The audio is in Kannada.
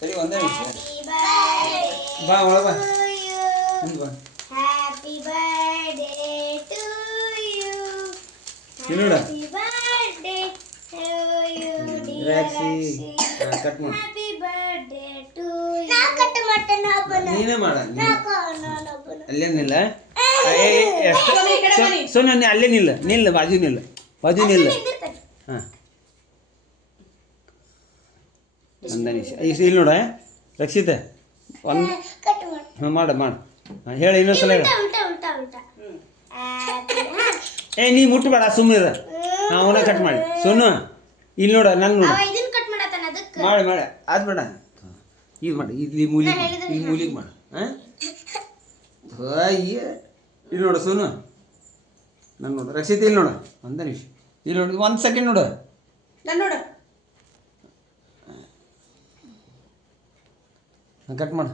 ಸರಿ ಒಂದೇ ನಿಮಿಷ ಬಾ ಒಳಗೆ ಬಾ ಮುಂದೆ ಬಾ ಹ್ಯಾಪಿ ಬರ್ಡೇ ಟು ಯು ನೋಡ happy birthday to you Rakshi cut ಮಾಡು ಹ್ಯಾಪಿ ಬರ್ಡೇ ಟು ಯು ನಾ ಕಟ್ ಮಾಡ್ತೇನೆ ಒಬ್ಬನ ನೀನೇ ಮಾಡ ನಾನೊಬ್ಬನ ಅಲ್ಲೇ ನಿಲ್ಲ ಸುಮ್ಮನೆ ಅಲ್ಲೇ ನಿಲ್ಲ ನಿಲ್ಲ ಬಾಜು ನಿಲ್ಲ ಹಾಂ ಒಂದ ನಿಮಿಷ ಇಲ್ಲಿ ನೋಡ ರಕ್ಷಿತ ಒಂದು ಕಟ್ ಮಾಡು ಹಾಂ ಮಾಡು ಮಾಡು ಹಾಂ ಹೇಳಿ ಇನ್ನೊಂದ್ಸಲ ಹೇಳು ಉಲ್ಟಾ ಉಲ್ಟಾ ಉಲ್ಟಾ ನೀ ಮುಟ್ಟಬೇಡ ಸುಮ್ಮನೆ ಹಾಂ ಅವನ ಕಟ್ ಮಾಡಿ ಸುನ್ನು ಇಲ್ಲಿ ನೋಡ ನನ್ನ ನೋಡು ಇದನ್ನ ಕಟ್ ಮಾಡತಾನ ಅದಕ್ಕೆ ಮಾಡಿ ಮಾಡಿ ಅದು ಬೇಡ ಇದು ಮಾಡಿ ಇಲ್ಲಿ ಮೂಲಿಗೆ ಇಲ್ಲಿ ಮೂಲಿಗೆ ಮಾಡು ಹಾಂ ಇಲ್ಲಿ ನೋಡು ಸುನು ನಾನು ನೋಡು ರಕ್ಷಿತ ಇಲ್ಲಿ ನೋಡು ಒಂದು ನಿಮಿಷ ಇಲ್ಲಿ ನೋಡು ಒಂದು ಸೆಕೆಂಡ್ ನೋಡು ನಾನು ನೋಡು ಕಟ್ ಮಾಡು